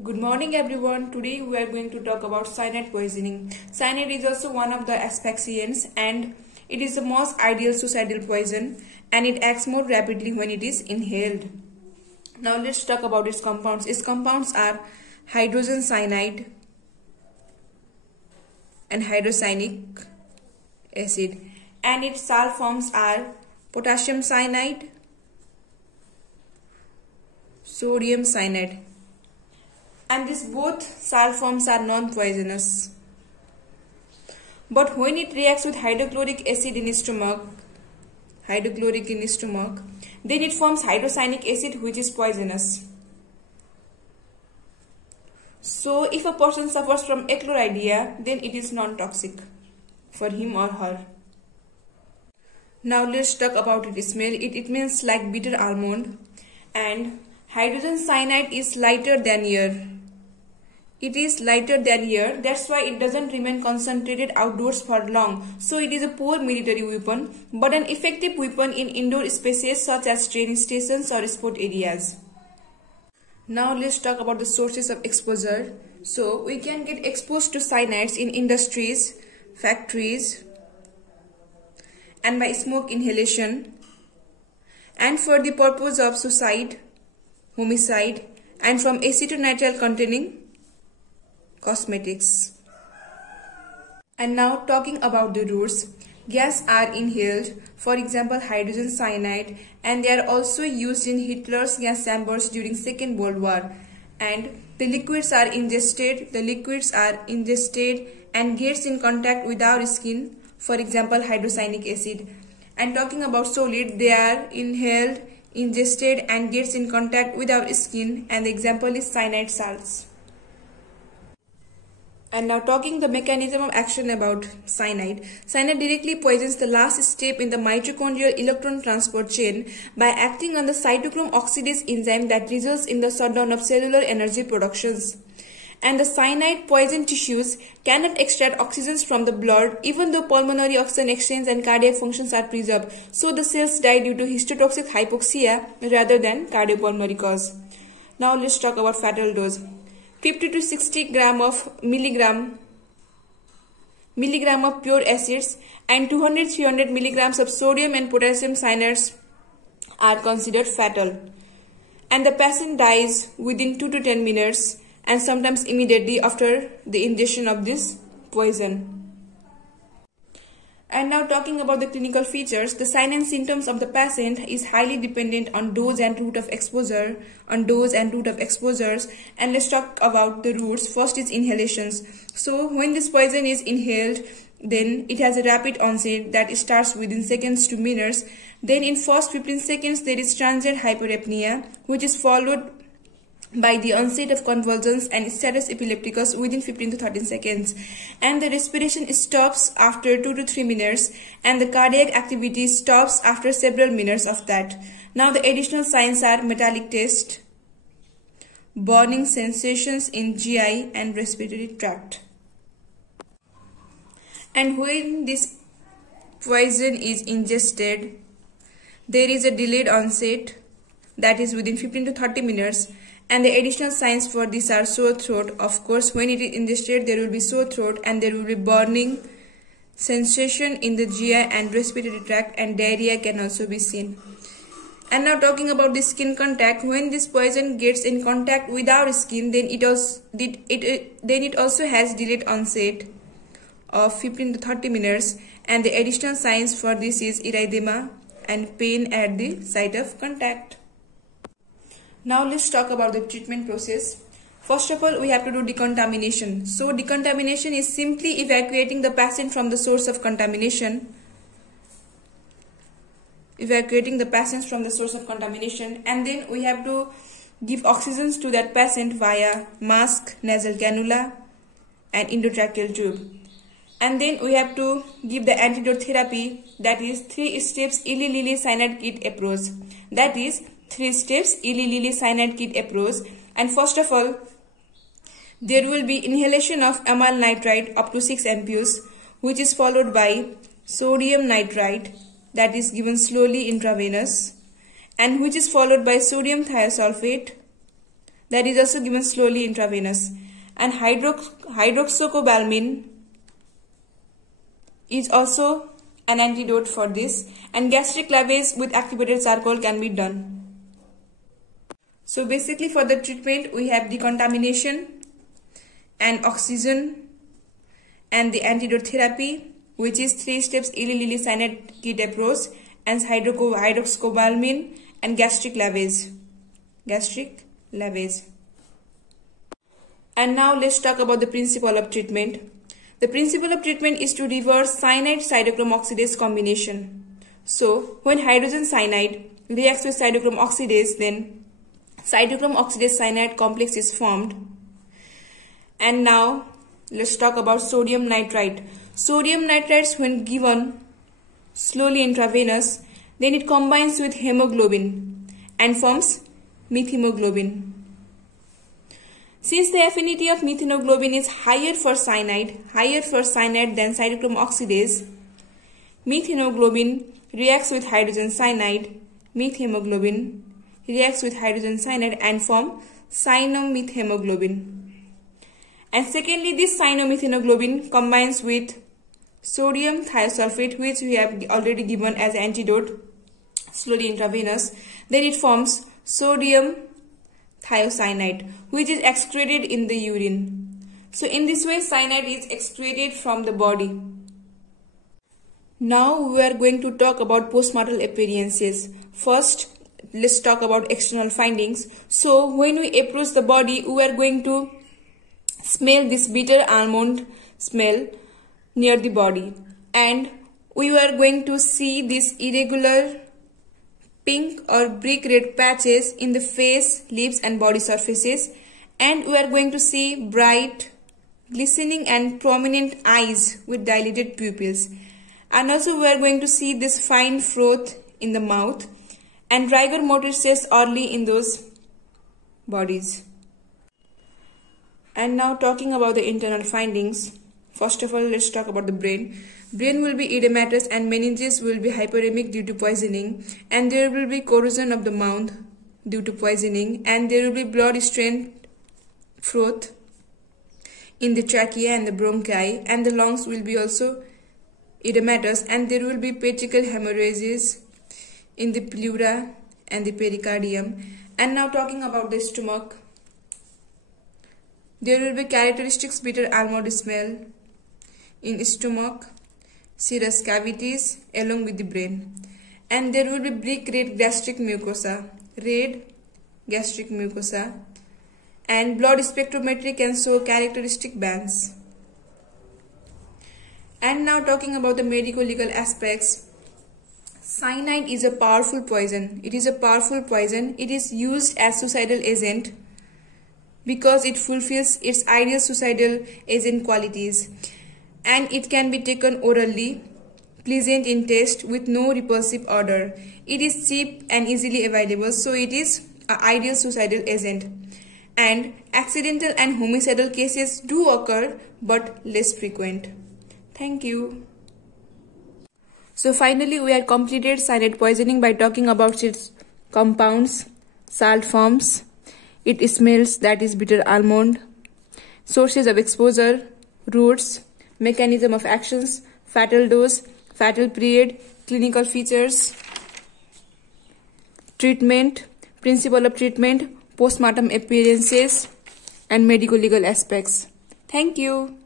Good morning everyone. Today we are going to talk about cyanide poisoning. Cyanide is also one of the asphyxiants and it is the most ideal suicidal poison and it acts more rapidly when it is inhaled. Now let's talk about its compounds. Its compounds are hydrogen cyanide and hydrocyanic acid, and its salt forms are potassium cyanide, sodium cyanide. And these both salt forms are non-poisonous. But when it reacts with hydrochloric acid in stomach, then it forms hydrocyanic acid, which is poisonous. So if a person suffers from achlorhydria, then it is non-toxic for him or her. Now let's talk about its smell. It smells like bitter almond, and hydrogen cyanide is lighter than air. It is lighter than air, that's why it doesn't remain concentrated outdoors for long. So it is a poor military weapon, but an effective weapon in indoor spaces such as train stations or sport areas. Now let's talk about the sources of exposure. So we can get exposed to cyanides in industries, factories, and by smoke inhalation, and for the purpose of suicide, homicide, and from acetonitrile containing cosmetics. And now talking about the routes. Gas are inhaled, for example Hydrogen cyanide, and they are also used in Hitler's gas chambers during Second World War. And the liquids are ingested and gets in contact with our skin, for example hydrocyanic acid. And talking about solid, they are inhaled, ingested and gets in contact with our skin, and the example is cyanide salts. And now talking the mechanism of action about cyanide. Cyanide directly poisons the last step in the mitochondrial electron transport chain by acting on the cytochrome oxidase enzyme that results in the shutdown of cellular energy productions. And the cyanide poisoned tissues cannot extract oxygen from the blood even though pulmonary oxygen exchange and cardiac functions are preserved. So the cells die due to histotoxic hypoxia rather than cardiopulmonary cause. Now let's talk about fatal dose. 50 to 60 milligram of pure acids and 200-300 milligrams of sodium and potassium cyanides are considered fatal. And the patient dies within 2 to 10 minutes and sometimes immediately after the ingestion of this poison. And now talking about the clinical features, the signs and symptoms of the patient is highly dependent on dose and route of exposures. And let's talk about the routes. First is inhalations. So when this poison is inhaled, then it has a rapid onset that starts within seconds to minutes. Then in first 15 seconds there is transient hyperapnea, which is followed by the onset of convulsions and status epilepticus within 15 to 13 seconds. And the respiration stops after 2 to 3 minutes and the cardiac activity stops after several minutes of that. Now the additional signs are metallic taste, burning sensations in GI and respiratory tract. And when this poison is ingested, there is a delayed onset, that is within 15 to 30 minutes. And the additional signs for this are sore throat. Of course, when it is ingested, there will be sore throat and there will be burning sensation in the GI and respiratory tract, and diarrhea can also be seen. And now talking about the skin contact, when this poison gets in contact with our skin, then it also has delayed onset of 15 to 30 minutes, and the additional signs for this is erythema and pain at the site of contact. Now let's talk about the treatment process. First of all, we have to do decontamination. So decontamination is simply evacuating the patient from the source of contamination. And then we have to give oxygen to that patient via mask, nasal cannula and endotracheal tube. And then we have to give the antidote therapy, that is 3 steps Eli Lilly cyanide kit approach. And first of all, there will be inhalation of amyl nitrite up to 6 ampules, which is followed by sodium nitrite, that is given slowly intravenous, and which is followed by sodium thiosulfate, that is also given slowly intravenous. And hydroxycobalamin is also an antidote for this, and gastric lavage with activated charcoal can be done. So basically for the treatment we have decontamination and oxygen and the antidote therapy, which is 3 steps Eli Lilly cyanide kit approach, and hydroxycobalamin and gastric lavage. And now let's talk about the principle of treatment. The principle of treatment is to reverse cyanide cytochrome oxidase combination. So when hydrogen cyanide reacts with cytochrome oxidase, then cytochrome oxidase cyanide complex is formed. And now let's talk about sodium nitrite. Sodium nitrites, when given slowly intravenous, then it combines with hemoglobin and forms methemoglobin. Since the affinity of methemoglobin is higher for cyanide than cytochrome oxidase, methemoglobin reacts with hydrogen cyanide, methemoglobin reacts with hydrogen cyanide and form cyanomethemoglobin. And secondly, this cyanomethemoglobin combines with sodium thiosulfate, which we have already given as antidote slowly intravenous. Then it forms sodium thiocyanide, which is excreted in the urine. So in this way cyanide is excreted from the body. Now we are going to talk about postmortem appearances. First, let's talk about external findings. So when we approach the body, we are going to smell this bitter almond smell near the body, and we are going to see this irregular pink or brick red patches in the face, lips and body surfaces, and we are going to see bright, glistening and prominent eyes with dilated pupils, and also we are going to see this fine froth in the mouth and rigor mortis early in those bodies. And now talking about the internal findings. First of all, let's talk about the brain. Brain will be edematous and meninges will be hyperemic due to poisoning, and there will be corrosion of the mouth due to poisoning, and there will be blood-stained froth in the trachea and the bronchi, and the lungs will be also edematous, and there will be petrichal hemorrhages in the pleura and the pericardium. And now talking about the stomach. There will be characteristic bitter almond smell in stomach, serous cavities along with the brain, and there will be brick red gastric mucosa, and blood spectrometry can show characteristic bands. And now talking about the medico-legal aspects. Cyanide is a powerful poison. It is a powerful poison. It is used as suicidal agent because it fulfills its ideal suicidal agent qualities, and it can be taken orally, pleasant in taste with no repulsive odor. It is cheap and easily available, so it is an ideal suicidal agent. And accidental and homicidal cases do occur but less frequent. Thank you. So finally we have completed cyanide poisoning by talking about its compounds, salt forms, it smells, that is bitter almond, sources of exposure, routes, mechanism of actions, fatal dose, fatal period, clinical features, treatment, principle of treatment, postmortem appearances, and medico-legal aspects. Thank you.